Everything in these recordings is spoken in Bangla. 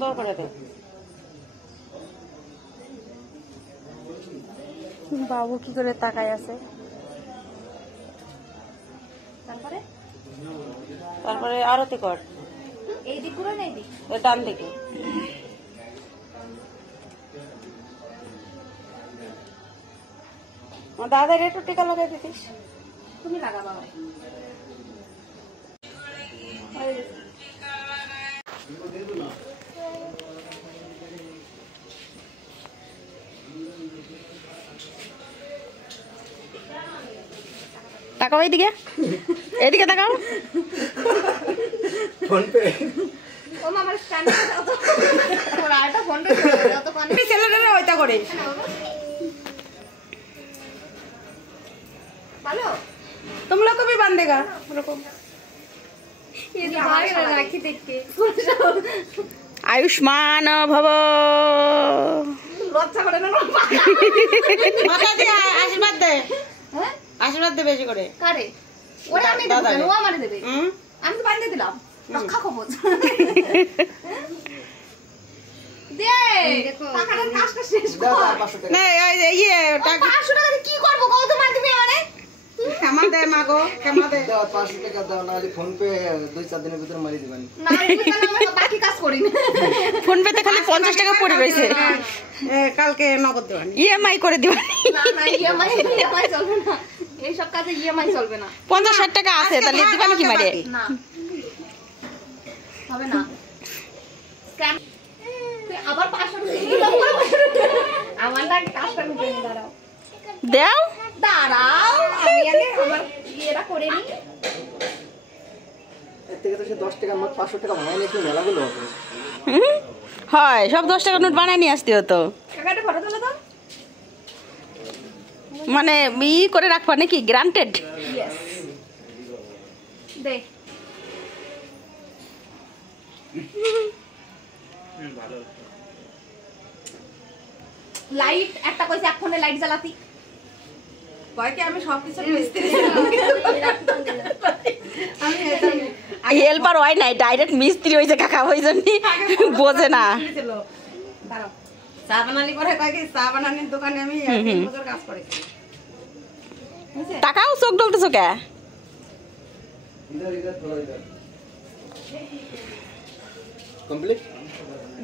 সুন্দর করে দে। বাবু কি করে তাকায় আছে। তারপরে আরতি কর। এই দিক পুরো নেই দিক, ডান দিকে। দাদার একটু টিকা লাগাই দিতিস। তুমি লাগা বাবা। তাকাও এইদিকে, এইদিকে তাকাও। ফোন পে ও মামার স্ক্যান করে দাও তো। ওরা এটা ফোন পে করে দাও তো। এই ছেলেটারা ওইটা করে। ভালো तुम लोग को भी बांधेगा रुको। ये भाई राखी देख के आयुष्मान भव। লজ্জা করে না মাথা দিয়ে আশীর্বাদ দে। হ্যাঁ আশীর্বাদ দে বেশি করে। কারে ওরে আমি দেব কেন, ও আমারে দেবে। আমি তো বানিয়ে দিলাম রক্ষা কবচ। দে টাকাটা কাজটা শেষ কর। না ইয়ে টাকা 500 টাকা দিয়ে কি করব কত মার দিবি আমারে? ক্ষমা দে মাগো, ক্ষমা দে। দাও 500 টাকা দাও, নাহলে ফোন পে 2-4 দিনের ভিতরে মারি দিবেন। না আমি তাহলে আমি বাকি কাজ করি না। ফোন পেতে খালি 50 টাকা পড়ে রইছে। কালকে নগদ দেবানি, ইএমআই করে দিবানি। না না ইএমআই চলবে না, এই সব কাজে ইএমআই চলবে না। 50-60 টাকা আছে তাহলে দিবানি কি মারে? না হবে না। স্ক্যাম তুই আবার 500 টাকা আমার না কাজটা আমি করে দাঁড়াও দাও দাঁড়াও, আমি আগে আমার ইয়েটা করে নি। এর থেকে তো সে 10 টাকা মোট 500 টাকা ভাড়া নিয়ে মেলাগুলো হবে। হয় সব 10 টাকা নোট বানায় নিয়ে আসতে হতো। কাকাটা ফটো তোলো তো। মানে ই করে রাখবা নাকি গ্রান্টেড? ইয়েস দে লাইট একটা কইছে এখনে লাইট জ্বালাতি কয় কি আমি সবকিছু মিস্ত্রি আমি হেল্পার হয় নাই, ডাইরেক্ট মিস্ত্রি হইছে কাকা, ওই জন্যই বোঝে না। চা বানালি করে কয় কি চা বানানির দোকানে আমি 3 বছর কাজ করেছি। টাকাও চোখ ডলতেছো কে? কমপ্লিট?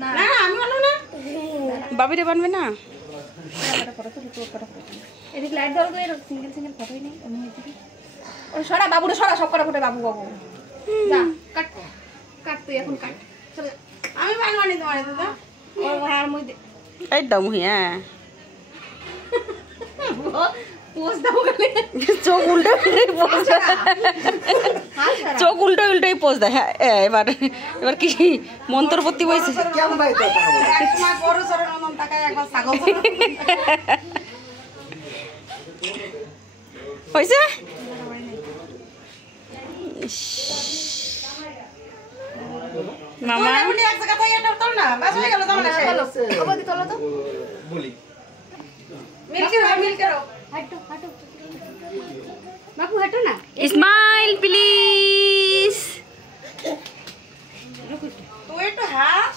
না না আমি বানাবো না। বাবিরে বানবে না? এদিক লাইট ধরো তো, এর সিঙ্গেল সিঙ্গেল ফটোই নেই। আমি এদিকে ওই সরা বাবুরে সরা, সব কটা ফটো বাবু বাবু যা কাট কাট তুই এখন কাট চল। আমি বানানি তোমার দাদা। ওর হার মধ্যে এই দাও হ্যাঁ পোজ দাও গেলে চোখ উল্টো উল্টোই পোজ দেয়। চোখ উল্টো উল্টোই পোজ দেয়। হ্যাঁ এবার এবার কি মন্ত্রপতি বইছে? কেমন ভাই তো টাকা বলো? এক সময় বড় সরের মতন টাকায় একবার ছাগল হইছে? মামা এমনি এক জায়গা থেকে এটা তোল না, বাস হয়ে গেল তোমার শেষ। আবার দি তোলো তো। বলি মিল করো। হাঁটো হাঁটো বাবু হাঁটো না। Smile please. তুই একটু হাস।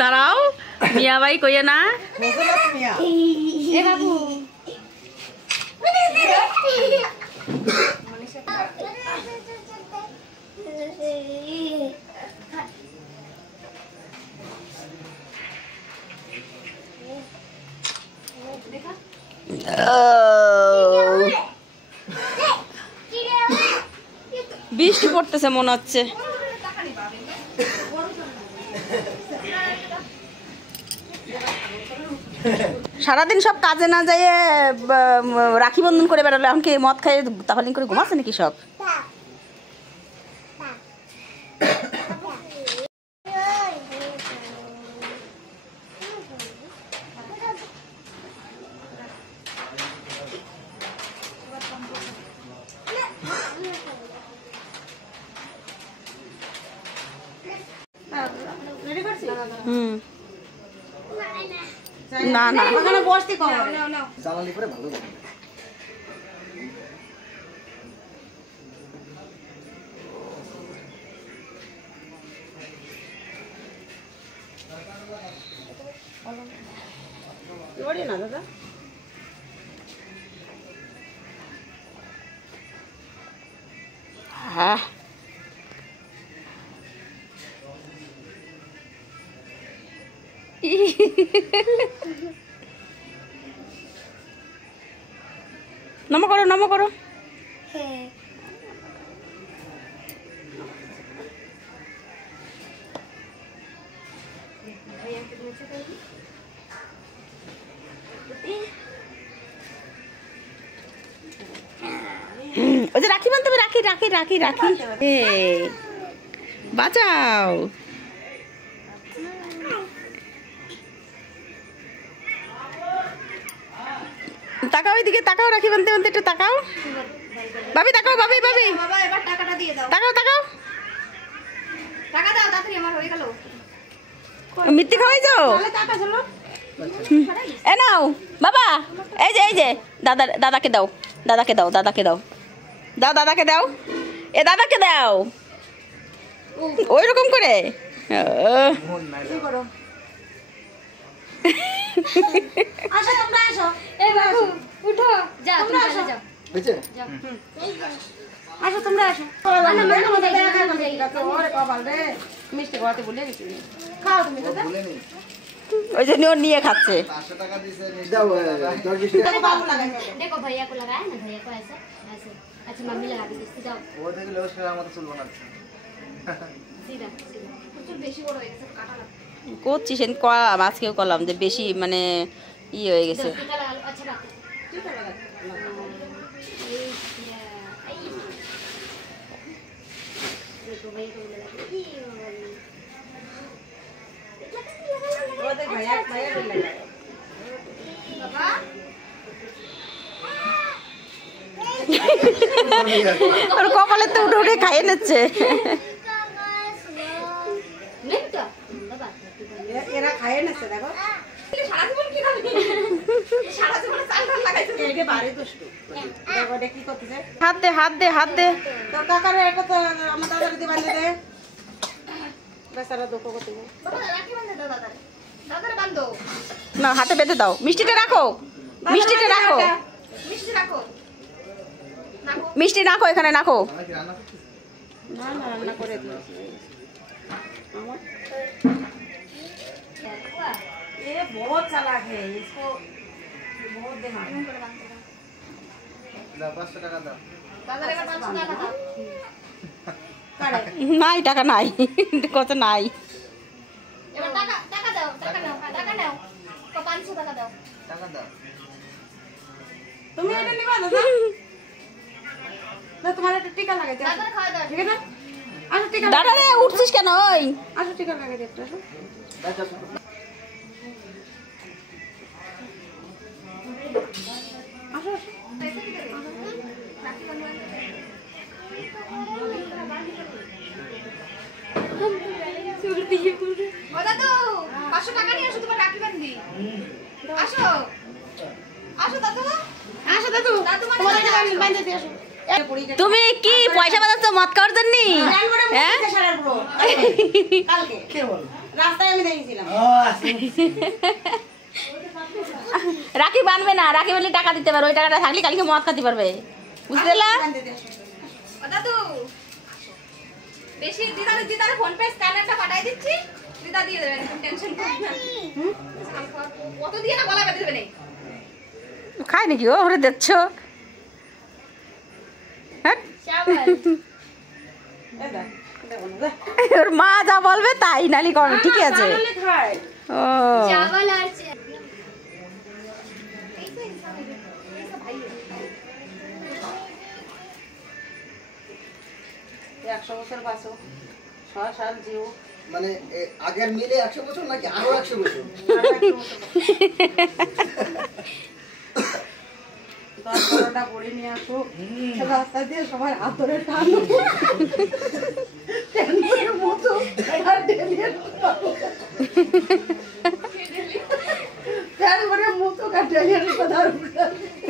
দাঁড়াও, মিয়াবাই কইয়ে না। মিয়া এ বাবু দেখা বৃষ্টি পড়তেছে মনে হচ্ছে। সারাদিন সব কাজে না যাইয়ে রাখি বন্ধন করে বেড়ালো, এমনকি মদ খাই তাহলে করে ঘুমাচ্ছে নাকি সব? হুম না না ওখানে বসতি কম। জ্বালানি করে ভালো লাগে। পড়ে না দাদা। হ্যাঁ নমো করো নমো করো। ওই যে রাখি বানতে হবে, রাখি রাখি রাখি রাখি। বাঁচাও। তাকাও ওইদিকে, তাকাও রাখি বানতে বানতে একটু তাকাও। ভাবি তাকাও, ভাবি ভাবি বাবা এবার টাকাটা দিয়ে দাও। তাকাও তাকাও। টাকা দাও তাড়াতাড়ি, আমার হয়ে গেল। মিথ্যে খাওয়াই যাও। এ নাও বাবা, এই যে দাদা, দাদাকে দাও, দাদাকে দাও, দাদাকে দাও, দাও দাদাকে দাও, এ দাদাকে দাও। ওই রকম করে আসো তোমরা আসো। এই বাবু উঠো, যাও তুমি চলে যাও। বুঝছে? আসো তোমরা আসো। ওরে কপাল রে, মিষ্টি খাওয়াতে ভুলে গেছি। খাও তুমি দাদা। ভুলে নেই। ওই জন্য ও নিয়ে খাচ্ছে। 500 টাকা দিছে, দাও 10-20 টাকা। बाबू लगाए देखो भैया को लगाया ना, भैया को ऐसे ऐसे। अच्छा मम्मी लगा दी इसको, जाओ ও দেখি লস করে আমার চুল বানাচ্ছে। सीधा सीधा। প্রচুর বেশি বড় হয়ে গেছে, কাটা লাগবে। করছি সেদিন কলাম, আজকেও কলাম যে বেশি মানে ই হয়ে গেছে। टीका लगा लो, अच्छा बात है। टीका लगा देखो भैया को लगा दी। वो देख भैया भैया भी लगाए। बाबा ওর কপালে তো উঠে উঠে খাইয়ে নিচ্ছে। নেটটা বাবা এরা খায় না সে দেখো। সারা জীবন কি খাবে? সারা জীবন চাল ডাল লাগাইছে। এইটা বাড়ি দুষ্টু। দেখো এটা কি করতেছে। হাত দে হাত দে হাত দে। তোর কাকারে এটা তো আমার দাদার দিয়ে বাঁধে দে। বেচারা দুঃখ করতেছে। বাবা রাখি বাঁধে দাও দাদারে। দাদারে বাঁধো। না হাতে বেঁধে দাও। মিষ্টিটা রাখো, মিষ্টিটা রাখো, মিষ্টি রাখো। রাখো। মিষ্টি রাখো, এখানে রাখো। আমরা কি রান্না করতেছি? না না রান্না করে দিয়েছি। আমার ये बहुत चालाक है, इसको बहुत दिमाग है। দাও 500 টাকা দাও। দাদারে এবার 500 টাকা দাও। काढ़े নাই টাকা নাই, কত নাই। এবার টাকা টাকা দাও, টাকা নাও, টাকা নাও। তো 500 টাকা দাও। টাকা দাও। तुम्हें ये नहीं मालूम ना? ना तुम्हारा टीका लगा दे। দাদারে খাওয়া দাও। ठीक है ना? आशो टीका দাদা রে উঠছিস কেন? ওই आशो टीका लगा दे आशो। দাও। आशो आशो। पैसे भी दे। राखी बंधवाने। ও দাদু 500 টাকা নিয়ে আসো, তোমার রাখি বান্ধি। আসো আসো দাদু, आशो दादू দাদু মানে तुम्हारा टीका बांध दे आशो। ए पुड़ी के তুমি কি পয়সা বাঁধাচ্ছ মদ খাওয়ার জন্য? প্ল্যান করে হ্যাঁ মুখে সারার পুরো কালকে কে বল রাস্তায় আমি দেখেছিলাম। রাখি বানবে না, রাখি বানলে টাকা দিতে পারবে, ওই টাকাটা থাকলে কালকে মদ খাতে পারবে, বুঝতে পারলা? বাঁধ দে আশো। ও দাদু বেশি দিদারে দিদারে ফোন পে স্ক্যানারটা পাঠিয়ে দিচ্ছি, দিদা দিয়ে দেবেন, তুমি টেনশন করো না। কত দিয়ে না বলা বেঁধে দেবে না। খায় নাকি ও? ওরে দেখছ? হ্যাঁ শাবাশ। এ দা দেখো না। ওর মা যা বলবে তাই, নালি করবে, ঠিক আছে। তাহলে খায়। ও चावल और ऐसे इंसान है, ऐसा भाई है। 100 বছর বাঁচো, 100 সাল জিও। মানে আগের মিলে 100 বছর নাকি আরো 100 বছর? আর 100 বছর বাঁচো। 10-12টা বড়ি নিয়ে আসো, রাস্তা দিয়ে সবার আতরে টানো, টেনশনের মতো আর ডেলির তারপরে মতো কাটাইয়ের কথা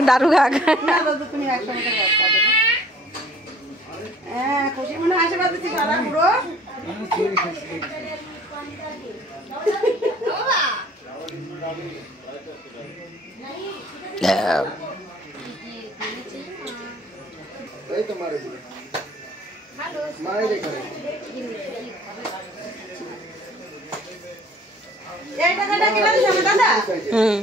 দারু খাক। না দাদা তুমি 100 বছর বাঁচো। হ্যাঁ খুশি মনে আশীর্বাদ দিচ্ছি সারা পুরো। বাবা এই তো মারে দিবে মারে দে করে এই টাকাটা কি লাগে আমার দাদা হুম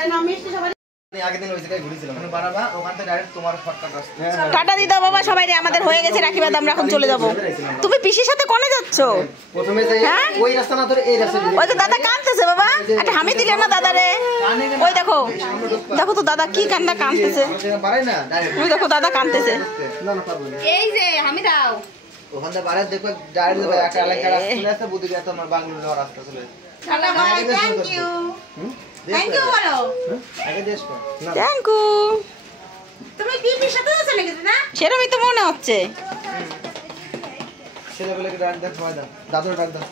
এই না মিষ্টি সবাই আমি আগের দিন ওই জায়গায় ঘুরেছিলাম মানে বাড়াবা ওখান থেকে ডাইরেক্ট তোমার শর্টকাট রাস্তা টাটা দিয়ে দাও বাবা সবাই রে, আমাদের হয়ে গেছে রাখি বাদ, আমরা এখন চলে যাবো। তুমি পিসির সাথে কোনে যাচ্ছ? প্রথমে যে হ্যাঁ? ওই রাস্তা না ধরে এই রাস্তা দিয়ে ওই তো দাদা কাঁদতেছে বাবা, একটা হামি দিলে না দাদা রে। ওই দেখো, দেখো তো দাদা কি কান্না কাঁদতেছে। বাড়াই না ডাইরেক্ট ওই দেখো দাদা কাঁদতেছে। না না পারবো না এই যে আমি দাও ওখান থেকে বাড়াই দেখো ডাইরেক্ট যাবে একটা এলাকা রাস্তা চলে আসছে বুদ্ধি দিয়ে তোমার বাংলা যাওয়ার রাস্তা চলে আসছে tata bye thank you thank you বলো আগে দেশ কো না থ্যাংক ইউ। তুমি পিপির সাথে যাচ্ছ নাকি না সেরকমই তো মনে হচ্ছে। ছেলেবেলাকে ডাক দেখ ভয় দাও দাদুর ডাক দাও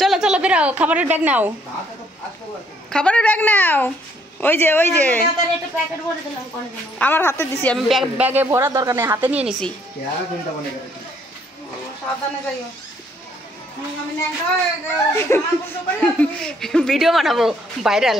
চলো চলো বেরাও, খাবারের ব্যাগ নাও, খাবারের ব্যাগ নাও। ওই যে ওই যে একটা প্যাকেট ভরে দিলাম কোন জন্য আমার হাতে দিছি আমি, ব্যাগে ভরার দরকার নেই, হাতে নিয়ে নিছি। क्या घंटा बनेगा সাবধানে যাইও আমি ন্যাংটা সামান বন্ধ করে ভিডিও বানাবো ভাইরাল।